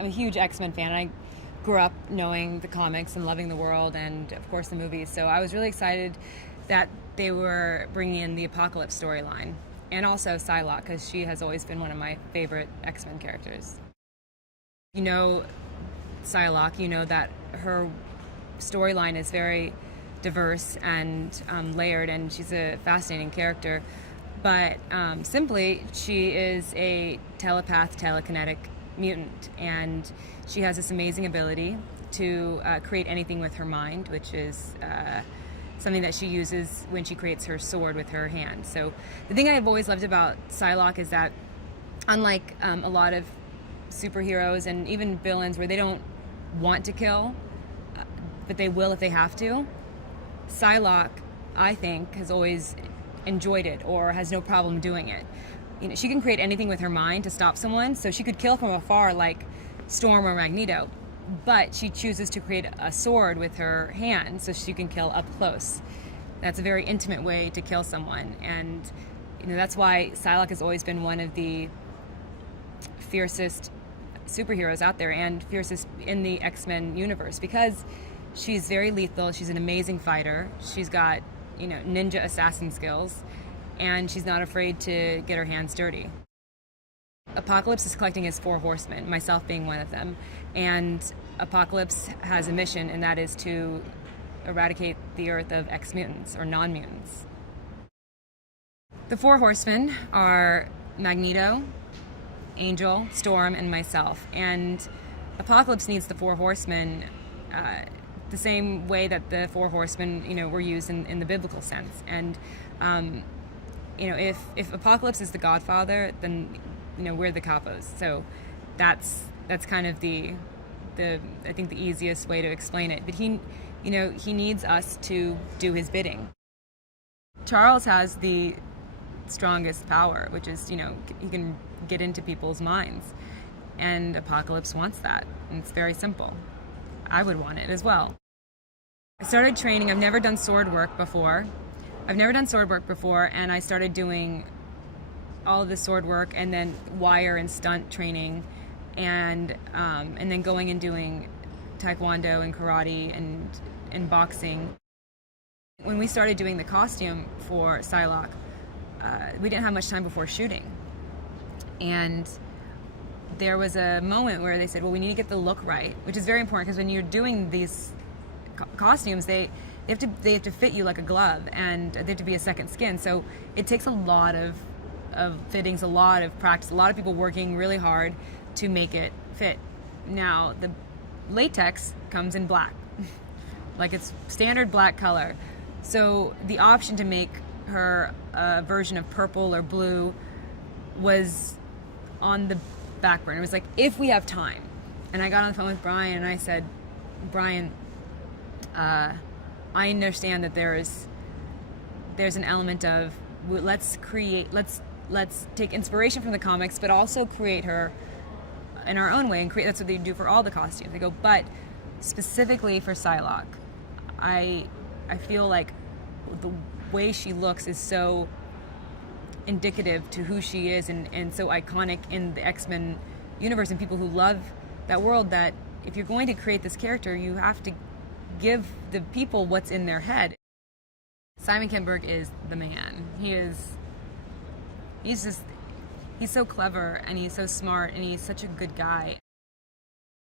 I'm a huge X-Men fan. I grew up knowing the comics and loving the world and, of course, the movies. So I was really excited that they were bringing in the Apocalypse storyline. And also Psylocke, because she has always been one of my favorite X-Men characters. You know Psylocke, you know that her storyline is very diverse and layered, and she's a fascinating character. But simply, she is a telepath, telekinetic mutant, and she has this amazing ability to create anything with her mind, which is something that she uses when she creates her sword with her hand. So the thing I've always loved about Psylocke is that, unlike a lot of superheroes and even villains where they don't want to kill, but they will if they have to, Psylocke, I think, has always enjoyed it or has no problem doing it. You know, she can create anything with her mind to stop someone, so she could kill from afar like Storm or Magneto, but she chooses to create a sword with her hand so she can kill up close. That's a very intimate way to kill someone, and that's why Psylocke has always been one of the fiercest superheroes out there and fiercest in the X-Men universe, because she's very lethal. She's an amazing fighter. She's got ninja assassin skills, and she's not afraid to get her hands dirty. Apocalypse is collecting his Four Horsemen, myself being one of them, and Apocalypse has a mission, and that is to eradicate the Earth of X-mutants or non-mutants. The Four Horsemen are Magneto, Angel, Storm, and myself, and Apocalypse needs the Four Horsemen the same way that the Four Horsemen were used in the biblical sense. And if Apocalypse is the Godfather, then we're the capos. So that's kind of the I think the easiest way to explain it. But he needs us to do his bidding. Charles has the strongest power, which is he can get into people's minds, and Apocalypse wants that, and it's very simple. I would want it as well. I started training. I've never done sword work before, and I started doing all of the sword work and then wire and stunt training, and then going and doing taekwondo and karate and boxing. When we started doing the costume for Psylocke, we didn't have much time before shooting, and there was a moment where they said, well, we need to get the look right, which is very important, because when you're doing these costumes, they have to fit you like a glove, and they have to be a second skin. So it takes a lot of fittings, a lot of practice, a lot of people working really hard to make it fit. Now, the latex comes in black, like it's standard black color. So the option to make her a version of purple or blue was on the back burner. It was like, if we have time. And I got on the phone with Brian and I said, Brian, I understand that there's an element of let's take inspiration from the comics, but also create her in our own way and create. That's what they do for all the costumes. They go, but specifically for Psylocke, I feel like the way she looks is so indicative to who she is and so iconic in the X-Men universe and people who love that world, that if you're going to create this character, you have to give the people what's in their head. Simon Kinberg is the man. He's so clever, and he's so smart, and he's such a good guy.